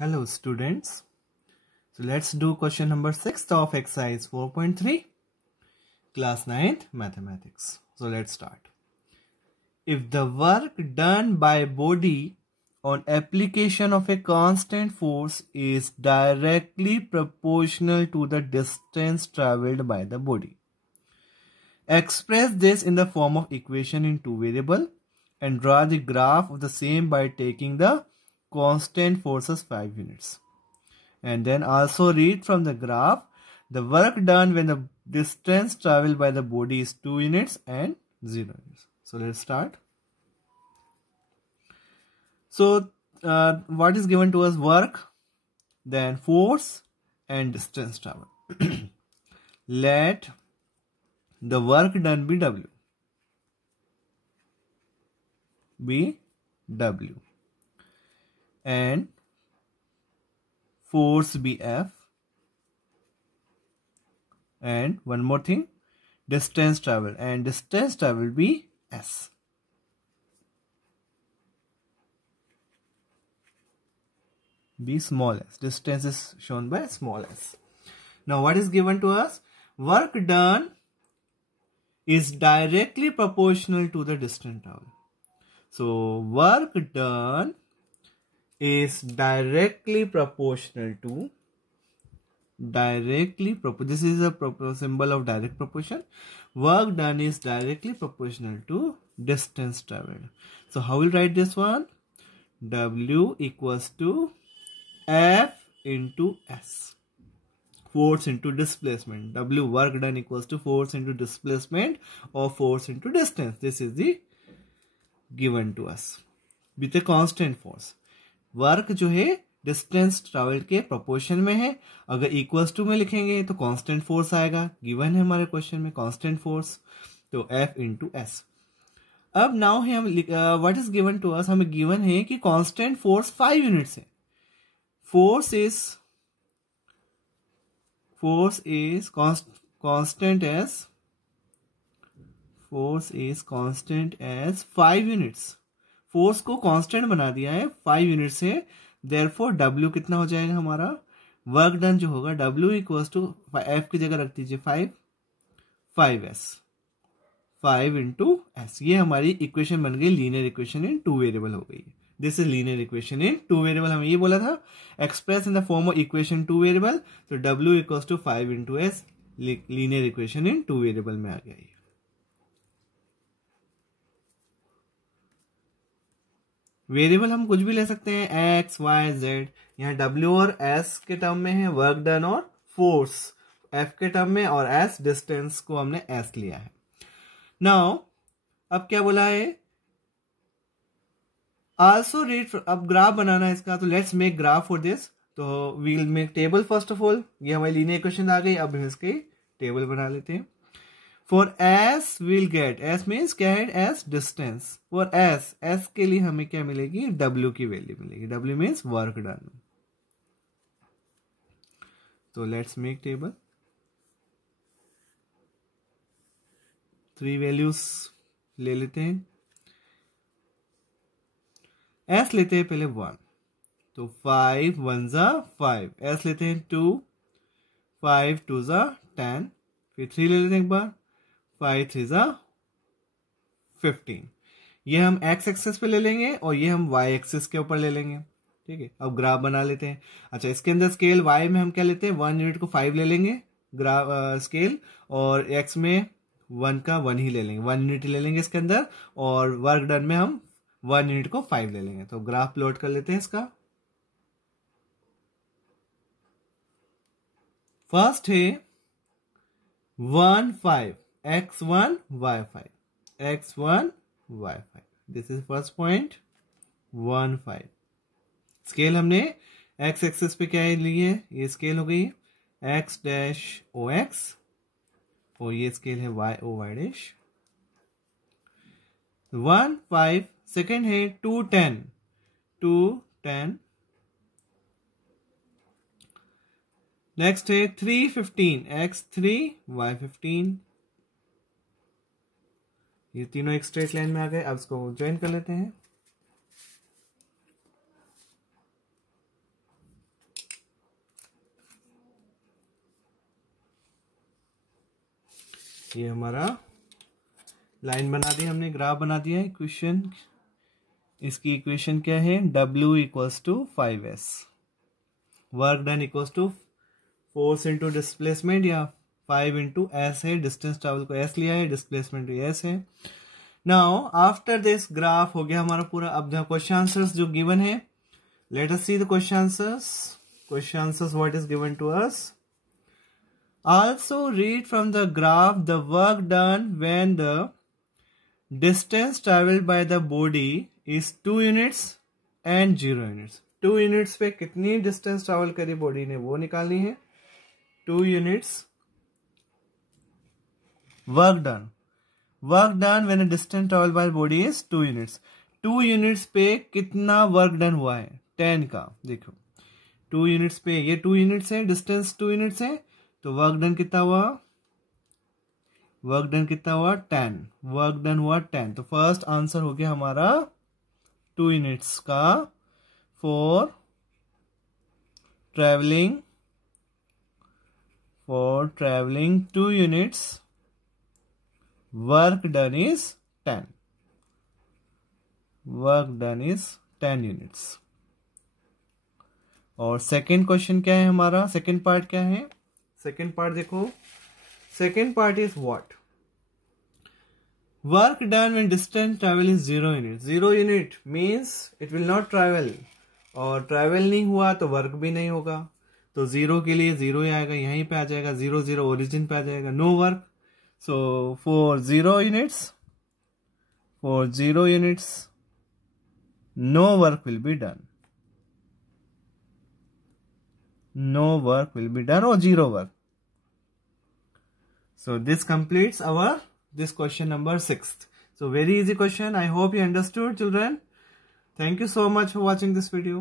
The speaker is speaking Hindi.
Hello students. So let's do question number 6 of exercise 4.3 class 9th mathematics. So let's start. If the work done by body on application of a constant force is directly proportional to the distance traveled by the body, express this in the form of equation in two variable and draw the graph of the same by taking the constant force as 5 units. And then also read from the graph the work done when the distance traveled by the body is 2 units and 0 units. So let's start. So what is given to us? Work, then force and distance travel. Let the work done be W. And force be F. And one more thing, distance travel, and distance travel be S. Be small s. Distance is shown by small s. Now what is given to us? Work done is directly proportional to the distance travel. So work done is directly proportional to this is a symbol of direct proportion. Work done is directly proportional to distance traveled. So how will write this one? W equals to F into S. Force into displacement. W work done equals to force into displacement or force into distance. This is the given to us with a constant force. Work जो है डिस्टेंस ट्रेवल्ड के प्रोपोर्शन में है. अगर इक्वल्स टू में लिखेंगे तो कांस्टेंट फोर्स आएगा. गिवन है हमारे क्वेश्चन में कांस्टेंट फोर्स, तो F इंटू एस. अब नाउ है हम what is given to us, हमें गिवन है कि कांस्टेंट फोर्स 5 यूनिट्स है. Force is constant as 5 units. Force को कांस्टेंट बना दिया है 5 यूनिट से. देयरफॉर W कितना हो जाएगा हमारा? वर्क डन जो होगा W इक्वल्स टू F की जगह रख दीजिए 5S 5 इंटू एस. ये हमारी इक्वेशन बन गई, linear equation in two variable हो गई. This is linear equation in two variable. हमें ये बोला था express in the form of equation two variable. तो W equals to 5 into s linear equation in two variable में आ गया. वेरिएबल हम कुछ भी ले सकते हैं, एक्स वाई जेड. यहाँ W और S के टर्म में है वर्क डन, और फोर्स F के टर्म में, और S डिस्टेंस को हमने S लिया है. नाउ अब क्या बोला है? Also read. अब ग्राफ बनाना है इसका, तो let's make graph for this. तो we will make table first of all. ये हमारी लीनियर इक्वेशन आ गई. अब हम इसके टेबल बना लेते हैं. For S we'll get, S means क्या है? S distance. For S के लिए हमें क्या मिलेगी? W की वैल्यू मिलेगी. W means work done. तो let's make table. 3 वैल्यूज ले लेते हैं. S लेते हैं पहले 1, तो 5 1 जा 5. S लेते हैं 2, 5 2 जा 10. फिर 3 ले लेते हैं एक बार, 5 3 जा 15. ये हम एक्स एक्सेस पे ले लेंगे और ये हम वाई एक्सेस के ऊपर ले लेंगे. ठीक है, अब ग्राफ बना लेते हैं. अच्छा, इसके अंदर स्केल वाई में हम क्या लेते हैं? 1 यूनिट को 5 ले लेंगे ग्राफ स्केल, और एक्स में 1 का 1 ही ले लेंगे, 1 यूनिट ले लेंगे इसके अंदर, और वर्क डन में हम 1 यूनिट को 5 ले लेंगे. तो ग्राफ प्लॉट कर लेते हैं इसका. फर्स्ट है 1 5 x1 y5 x1 y5. This is first point 1 5. Scale हमने x एक्सेस पे क्या ली है? ये स्केल हो गई x डैश ओ एक्स, और ये स्केल है y O Y dash. 1 5. Second है 2 10. नेक्स्ट है 3 15 x3 y15. ये तीनों एक स्ट्रेट लाइन में आ गए. अब इसको ज्वाइन कर लेते हैं. ये हमारा लाइन बना दी हमने, ग्राफ बना दिया है। इक्वेशन, इसकी इक्वेशन क्या है, W equals to 5s, work done equals to force into displacement, या 5 इंटू एस है, डिस्टेंस ट्रेवल को s लिया है, डिस्प्लेसमेंट s है। नाउ आफ्टर दिस ग्राफ हो गया हमारा पूरा। अब क्वेश्चन आंसर्स जो गिवन है, let us see the question answers. Question answers what is given to us. Also read from the graph the work done when the distance traveled by the body is 2 units and 0 units. 2 units पे कितनी distance travel करी body ने वो निकालनी है। 2 units work done when the distance traveled by the body is 2 units. 2 units पे कितना work done हुआ है, 10 का। देखो 2 units पे, ये 2 units है, distance 2 units है, तो वर्क डन कितना हुआ, वर्क डन कितना हुआ 10, वर्क डन हुआ 10। तो फर्स्ट आंसर हो गया हमारा 2 यूनिट्स का for travelling 2 units, work done is 10, work done is 10 units. और सेकेंड क्वेश्चन क्या है हमारा, सेकेंड पार्ट क्या है, सेकेंड पार्ट देखो, second part is what, work done when distance travel is 0 unit. 0 unit means it will not travel, और ट्रेवल नहीं हुआ तो वर्क भी नहीं होगा, तो 0 के लिए 0 ही आएगा, यहीं पे आ जाएगा 0 0, ओरिजिन पे आ जाएगा, no work. So for 0 units no work will be done, no work will be done, or 0 work. So this completes this question number 6. So very easy question. I hope you understood, children. Thank you so much for watching this video.